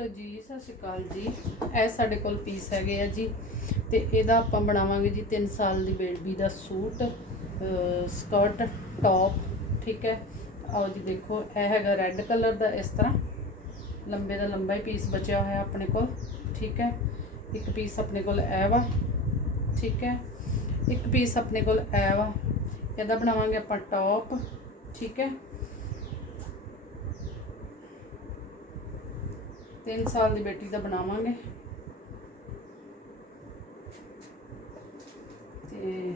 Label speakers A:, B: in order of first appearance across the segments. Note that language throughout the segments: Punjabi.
A: ਹੈਲੋ ਜੀ, ਸਤਿ ਸ਼੍ਰੀ ਅਕਾਲ ਜੀ। ਇਹ ਸਾਡੇ ਕੋਲ ਪੀਸ ਹੈਗੇ ਆ ਜੀ। ਤੇ ਇਹਦਾ ਆਪਾਂ ਬਣਾਵਾਂਗੇ ਜੀ 3 ਸਾਲ ਦੀ ਬੇਬੀ ਦਾ ਸੂਟ ਸਕਰਟ ਟੌਪ ਠੀਕ ਹੈ। ਆਓ ਜੀ ਦੇਖੋ, ਇਹ ਹੈਗਾ ਰੈੱਡ ਕਲਰ ਦਾ ਇਸ ਤਰ੍ਹਾਂ। ਲੰਬੇ ਦਾ ਲੰਬਾ ਹੀ ਪੀਸ ਬਚਿਆ ਹੋਇਆ ਆਪਣੇ ਕੋਲ, ਠੀਕ ਹੈ। ਇੱਕ ਪੀਸ ਆਪਣੇ ਕੋਲ ਇਹ ਵਾ, ਠੀਕ ਹੈ। ਇੱਕ ਪੀਸ ਆਪਣੇ ਕੋਲ ਇਹ ਵਾ। ਇਹਦਾ ਬਣਾਵਾਂਗੇ ਆਪਾਂ ਟੌਪ ਠੀਕ ਹੈ। 3 ਸਾਲ ਦੀ ਬੇਟੀ ਦਾ ਬਣਾਵਾਂਗੇ। ਤੇ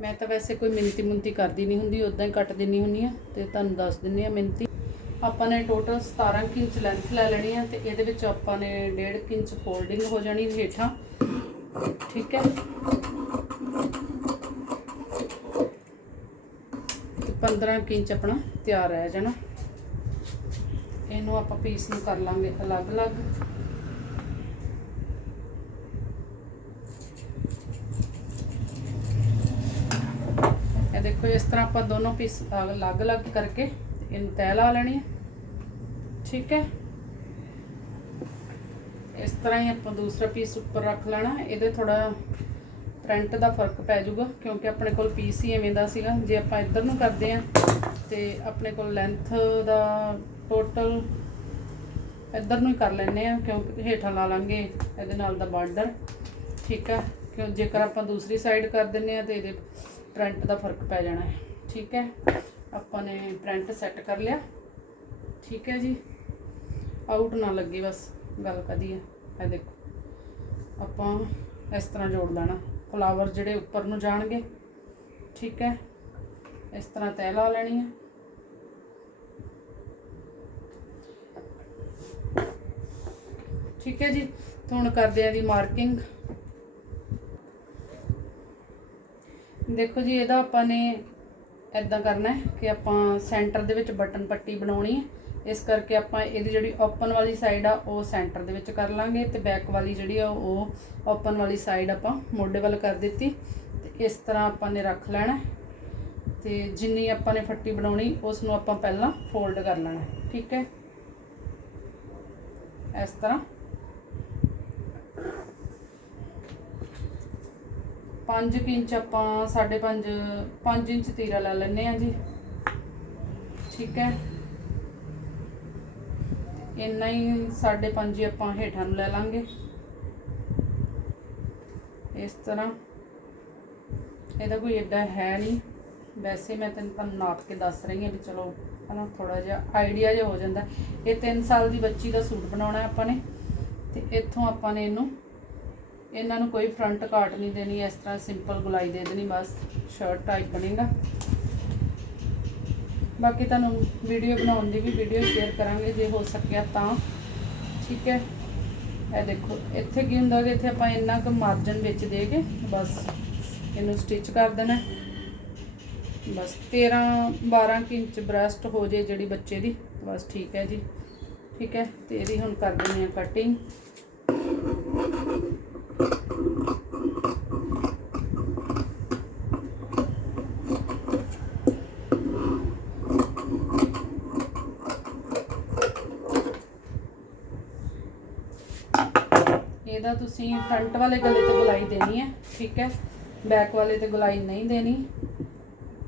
A: ਮੈਂ ਤਾਂ ਵੈਸੇ ਕੋਈ ਮਿੰਤੀ ਮੁੰਤੀ ਕਰਦੀ ਨਹੀਂ ਹੁੰਦੀ ਉਦਾਂ ਹੀ ਕੱਟ ਦਿੰਨੀ ਹੁੰਨੀ ਆ ਤੇ ਤੁਹਾਨੂੰ ਦੱਸ ਦਿੰਨੀ ਆ ਮਿੰਤੀ ਆਪਾਂ ਨੇ ਟੋਟਲ 17 ਕੁ ਇੰਚ ਲੈਂਥ ਲੈ ਲੈਣੀ ਆ ਤੇ ਇਹਦੇ ਵਿੱਚ ਆਪਾਂ ਨੇ 1.5 ਇੰਚ ਫੋਲਡਿੰਗ ਹੋ ਜਾਣੀ ਹੇਠਾਂ। ਠੀਕ ਹੈ। ਤੇ 15 ਕੁ ਇੰਚ ਆਪਣਾ ਤਿਆਰ ਰਹਿ ਜਾਣਾ। ਇਹਨੂੰ ਆਪਾਂ ਪੀਸ ਨੂੰ ਕਰ ਲਾਂਗੇ ਅਲੱਗ-ਅਲੱਗ। ਇਹ ਦੇਖੋ, ਇਸ ਤਰ੍ਹਾਂ ਆਪਾਂ ਦੋਨੋਂ ਪੀਸ ਅਲੱਗ-ਅਲੱਗ ਕਰਕੇ ਇਹਨੂੰ ਤੈਅ ਲਾ ਲੈਣੀ ਹੈ। ਠੀਕ ਹੈ? ਇਸ ਤਰ੍ਹਾਂ ਹੀ ਆਪਾਂ ਦੂਸਰਾ ਪੀਸ ਉੱਪਰ ਰੱਖ ਲੈਣਾ। ਇਹਦੇ ਥੋੜਾ ਪ੍ਰਿੰਟ ਦਾ ਫ਼ਰਕ ਪੈ ਜਾਊਗਾ, ਕਿਉਂਕਿ ਆਪਣੇ ਕੋਲ ਪੀਸ ਹੀ ਐਵੇਂ ਦਾ ਸੀਗਾ। ਜੇ ਆਪਾਂ ਇੱਧਰ ਨੂੰ ਕਰਦੇ ਆ ਤੇ ਆਪਣੇ ਕੋਲ ਲੈਂਥ ਦਾ ਟੋਟਲ ਇੱਧਰ ਨੂੰ ਹੀ ਕਰ ਲੈਨੇ ਆ ਕਿਉਂਕਿ ਹੇਠਾਂ ਲਾ ਲਾਂਗੇ, ਇਹਦੇ ਨਾਲ ਦਾ ਬਾਰਡਰ ਠੀਕ ਆ ਕਿਉਂ ਜੇਕਰ ਆਪਾਂ ਦੂਸਰੀ ਸਾਈਡ ਕਰ ਦਿੰਨੇ ਆ ਤੇ ਇਹਦੇ ਪ੍ਰਿੰਟ ਦਾ ਫ਼ਰਕ ਪੈ ਜਾਣਾ ਹੈ, ਠੀਕ ਹੈ? ਆਪਾਂ ਨੇ ਪ੍ਰਿੰਟ ਸੈੱਟ ਕਰ ਲਿਆ, ਠੀਕ ਹੈ ਜੀ? ਆਊਟ ਨਾ ਲੱਗੇ ਬਸ, ਗੱਲ ਕਦੀ ਹੈ, ਇਹ ਦੇਖੋ। ਆਪਾਂ ਇਸ ਤਰ੍ਹਾਂ ਜੋੜ ਲੈਣਾ ਫਲਾਵਰ ਜਿਹੜੇ ਉੱਪਰ ਨੂੰ ਜਾਣਗੇ, ਠੀਕ ਹੈ? ਇਸ ਤਰ੍ਹਾਂ ਤੈਅ ਲਾ ਲੈਣੀ ਹੈ। ਠੀਕ ਹੈ ਜੀ? ਤੇ ਹੁਣ ਕਰਦੇ ਆ ਦੀ ਮਾਰਕਿੰਗ ਦੇਖੋ ਜੀ, ਇਹਦਾ ਆਪਾਂ ਨੇ ਇਦਾਂ ਕਰਨਾ ਹੈ ਕਿ ਆਪਾਂ ਸੈਂਟਰ ਦੇ ਵਿੱਚ ਬਟਨ ਪੱਟੀ ਬਣਾਉਣੀ ਹੈ। ਇਸ ਕਰਕੇ ਆਪਾਂ ਇਹਦੀ ਜਿਹੜੀ ਓਪਨ ਵਾਲੀ ਸਾਈਡ ਆ, ਉਹ ਸੈਂਟਰ ਦੇ ਵਿੱਚ ਕਰ ਲਾਂਗੇ ਤੇ ਬੈਕ ਵਾਲੀ ਜਿਹੜੀ ਆ, ਉਹ ਓਪਨ ਵਾਲੀ ਸਾਈਡ ਆਪਾਂ ਮੋਢੇ ਵੱਲ ਕਰ ਦਿੱਤੀ। ਤੇ ਇਸ ਤਰ੍ਹਾਂ ਆਪਾਂ ਨੇ ਰੱਖ ਲੈਣਾ ਹੈ। ਤੇ ਜਿੰਨੀ ਆਪਾਂ ਨੇ ਫੱਟੀ ਬਣਾਉਣੀ ਉਸ ਨੂੰ ਆਪਾਂ ਪਹਿਲਾਂ ਫੋਲਡ ਕਰ ਲੈਣਾ ਠੀਕ ਹੈ? ਇਸ ਤਰ੍ਹਾਂ। 5 ਇੰਚ ਆਪਾਂ 5.5 5 ਇੰਚ ਤੀਰਾ ਲੈ ਲੈਨੇ ਆ ਜੀ। ਠੀਕ ਹੈ। ਇੰਨਾ ਹੀ 5.5 ਹੀ ਆਪਾਂ ਹੇਠਾਂ ਨੂੰ ਲੈ ਲਾਂਗੇ। ਇਸ ਤਰ੍ਹਾਂ। ਇਹਦਾ ਕੋਈ ਐਡਾ ਹੈ ਨਹੀਂ। ਵੈਸੇ ਮੈਂ ਤੈਨੂੰ ਤੁਹਾਨੂੰ ਨਾਪ ਕੇ ਦੱਸ ਰਹੀ ਹਾਂ ਵੀ ਚਲੋ, ਹਨਾ ਥੋੜਾ ਜਿਹਾ ਆਈਡੀਆ ਜਿਹਾ ਹੋ ਜਾਂਦਾ। ਇਹ 3 ਸਾਲ ਦੀ ਬੱਚੀ ਦਾ ਸੂਟ ਬਣਾਉਣਾ ਆਪਾਂ ਨੇ। ਤੇ ਇੱਥੋਂ ਆਪਾਂ ਨੇ ਇਹਨੂੰ ਇਹਨਾਂ ਨੂੰ ਕੋਈ ਫਰੰਟ ਕਾਟ ਨਹੀਂ ਦੇਣੀ, ਇਸ ਤਰ੍ਹਾਂ ਸਿੰਪਲ ਗੁਲਾਈ ਦੇ ਦੇਣੀ, ਬਸ ਸ਼ਰਟ ਟਾਈਪ ਬਣੇਗਾ ਬਾਕੀ ਤੁਹਾਨੂੰ ਵੀਡੀਓ ਬਣਾਉਣ ਦੀ ਵੀ ਵੀਡੀਓ ਸ਼ੇਅਰ ਕਰਾਂਗੇ, ਜੇ ਹੋ ਸਕਿਆ ਤਾਂ। ਠੀਕ ਹੈ? ਇਹ ਦੇਖੋ, ਇੱਥੇ ਕੀ ਹੁੰਦਾ ਕਿ ਇੱਥੇ ਆਪਾਂ ਇੰਨਾ ਕੁ ਮਾਰਜਨ ਵਿੱਚ ਦੇ ਕੇ ਬਸ ਇਹਨੂੰ ਸਟਿਚ ਕਰ ਦੇਣਾ। ਬਸ 13 12 ਕੁ ਇੰਚ ਬ੍ਰੈਸਟ ਹੋ ਜੇ ਜਿਹੜੀ ਬੱਚੇ ਦੀ, ਬਸ ਠੀਕ ਹੈ ਜੀ। ਠੀਕ ਹੈ? ਤੇ ਇਹਦੀ ਹੁਣ ਕਰ ਦਿੰਦੇ ਆ ਕਟਿੰਗ ਇਹਦਾ ਤੁਸੀਂ ਫਰੰਟ ਵਾਲੇ ਗਲੇ ਤੇ ਗੁਲਾਈ ਦੇਣੀ ਹੈ, ਠੀਕ ਹੈ? ਬੈਕ ਵਾਲੇ ਤੇ ਗੁਲਾਈ ਨਹੀਂ ਦੇਣੀ,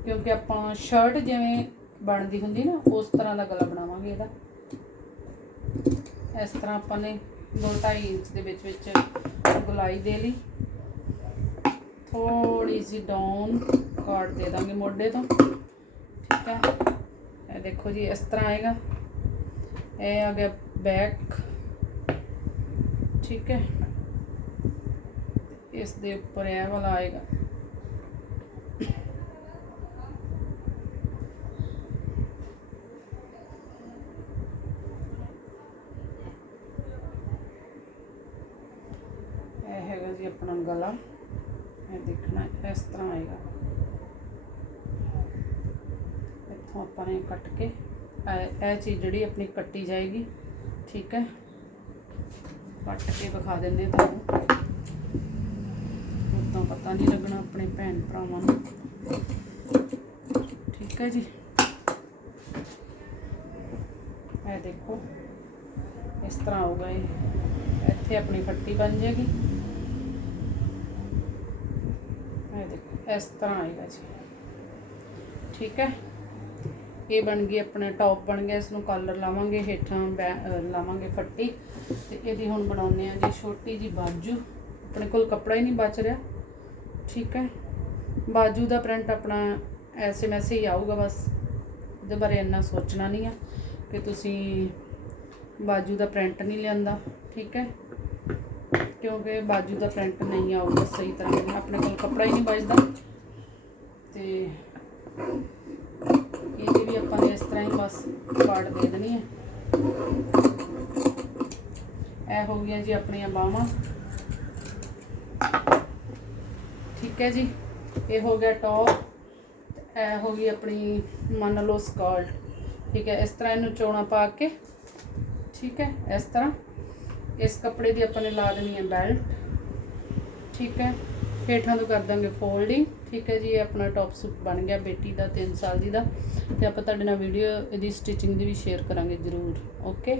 A: ਕਿਉਂਕਿ ਆਪਾਂ ਸ਼ਰਟ ਜਿਵੇਂ ਬਣਦੀ ਹੁੰਦੀ ਨਾ, ਉਸ ਤਰ੍ਹਾਂ ਦਾ ਗਲਾ ਬਣਾਵਾਂਗੇ ਇਹਦਾ। ਇਸ ਤਰ੍ਹਾਂ ਆਪਾਂ ਨੇ 2.5 ਇੰਚ ਦੇ ਵਿੱਚ ਵਿੱਚ ਗੁਲਾਈ ਦੇ ਲਈ। ਥੋੜੀ ਜਿਹੀ ਡਾਊਨ ਕਾਟ ਦੇ ਦਾਂਗੇ ਮੋਢੇ ਤੋਂ। ਠੀਕ ਹੈ ਇਹ ਦੇਖੋ ਜੀ, ਇਸ ਤਰ੍ਹਾਂ ਆਏਗਾ। ਇਹ ਆ ਗਿਆ ਬੈਕ। ਠੀਕ ਹੈ। ਇਸ ਦੇ ਉੱਪਰ ਇਹ ਵਾਲਾ ਆਏਗਾ ਇਹ ਹੈਗਾ ਜੀ ਆਪਣਾ ਗਲਾ ਇਹ ਦੇਖਣਾ ਇਸ ਤਰ੍ਹਾਂ ਆਏਗਾ ਇੱਥੋਂ ਆਪਾਂ ਨੇ ਕੱਟ ਕੇ ਇਹ ਇਹ ਚੀਜ਼ ਜਿਹੜੀ ਆਪਣੀ ਕੱਟੀ ਜਾਏਗੀ ਠੀਕ ਹੈ ਕੱਟ ਕੇ ਵਿਖਾ ਦਿੰਦੇ ਹਾਂ ਤੁਹਾਨੂੰ ਉਦੋਂ ਪਤਾ ਨਹੀਂ ਲੱਗਣਾ ਆਪਣੇ ਭੈਣ ਭਰਾਵਾਂ ਨੂੰ ਠੀਕ ਹੈ ਜੀ ਇਹ ਦੇਖੋ ਇਸ ਤਰ੍ਹਾਂ ਆਊਗਾ ਇਹ ਇੱਥੇ ਆਪਣੀ ਫੱਟੀ ਬਣ ਜਾਏਗੀ ਇਹ ਦੇਖੋ ਇਸ ਤਰ੍ਹਾਂ ਆਏਗਾ ਜੀ। ਠੀਕ ਹੈ? ਇਹ ਬਣ ਗਈ ਆਪਣੇ ਟੌਪ ਬਣ ਗਿਆ, ਇਸ ਨੂੰ ਕਲਰ ਲਾਵਾਂਗੇ, ਹੇਠਾਂ ਬੈ- ਲਾਵਾਂਗੇ ਫੱਟੀ। ਤੇ ਇਹਦੀ ਹੁਣ ਬਣਾਉਂਦੇ ਆ ਜੀ ਛੋਟੀ ਜੀ ਬਾਜੂ। ਆਪਣੇ ਕੋਲ ਕੱਪੜਾ ਹੀ ਨਹੀਂ ਬਚ ਰਿਹਾ। ਠੀਕ ਹੈ? ਬਾਜੂ ਦਾ ਪ੍ਰਿੰਟ ਆਪਣਾ ਐਸੇ ਮੈਸੇ ਹੀ ਆਊਗਾ ਬਸ। ਇਹਦੇ ਬਾਰੇ ਇੰਨਾ ਸੋਚਣਾ ਨਹੀਂ ਆ ਕਿ ਤੁਸੀਂ ਬਾਜੂ ਦਾ ਪ੍ਰਿੰਟ ਨਹੀਂ ਲਿਆਂਦਾ। ਠੀਕ ਹੈ? ਕਿਉਂਕਿ ਬਾਜੂ ਦਾ ਪ੍ਰਿੰਟ ਨਹੀਂ ਆਊਗਾ ਸਹੀ ਤਰ੍ਹਾਂ ਆਪਣੇ ਕੋਲ ਕੱਪੜਾ ਹੀ ਨਹੀਂ ਬਚਦਾ। ਤੇ ਇਹਦੀ ਵੀ ਆਪਾਂ ਨੇ ਇਸ ਤਰ੍ਹਾਂ ਹੀ ਬਸ ਪਾੜ ਦੇ ਦੇਣੀ ਹੈ। ਇਹ ਹੋ ਗਈਆਂ ਜੀ ਆਪਣੀਆਂ ਬਾਹਾਂ। ਠੀਕ ਹੈ ਜੀ। ਇਹ ਹੋ ਗਿਆ ਟੌਪ ਇਹ ਹੋ ਗਈ ਆਪਣੀ ਮੰਨ ਲਓ ਸਕਰਟ ਠੀਕ ਹੈ, ਇਸ ਤਰ੍ਹਾਂ ਇਹਨੂੰ ਚੋਣਾ ਪਾ ਕੇ। ਠੀਕ ਹੈ, ਇਸ ਤਰ੍ਹਾਂ। ਇਸ ਕੱਪੜੇ ਦੀ ਆਪਾਂ ਨੇ ਲਾ ਦੇਣੀ ਹੈ ਬੈਲਟ ਠੀਕ ਹੈ? ਹੇਠਾਂ ਤੋਂ ਕਰ ਦਾਂਗੇ ਫੋਲਡਿੰਗ ਠੀਕ ਹੈ ਜੀ, ਇਹ ਆਪਣਾ ਟੌਪ ਸੂਟ ਬਣ ਗਿਆ ਬੇਟੀ ਦਾ 3 ਸਾਲ ਦੀ ਦਾ। ਤੇ ਆਪਾਂ ਤੁਹਾਡੇ ਨਾਲ ਵੀਡੀਓ ਇਹਦੀ ਸਟਿਚਿੰਗ ਦੀ ਵੀ ਸ਼ੇਅਰ ਕਰਾਂਗੇ ਜ਼ਰੂਰ। ਓਕੇ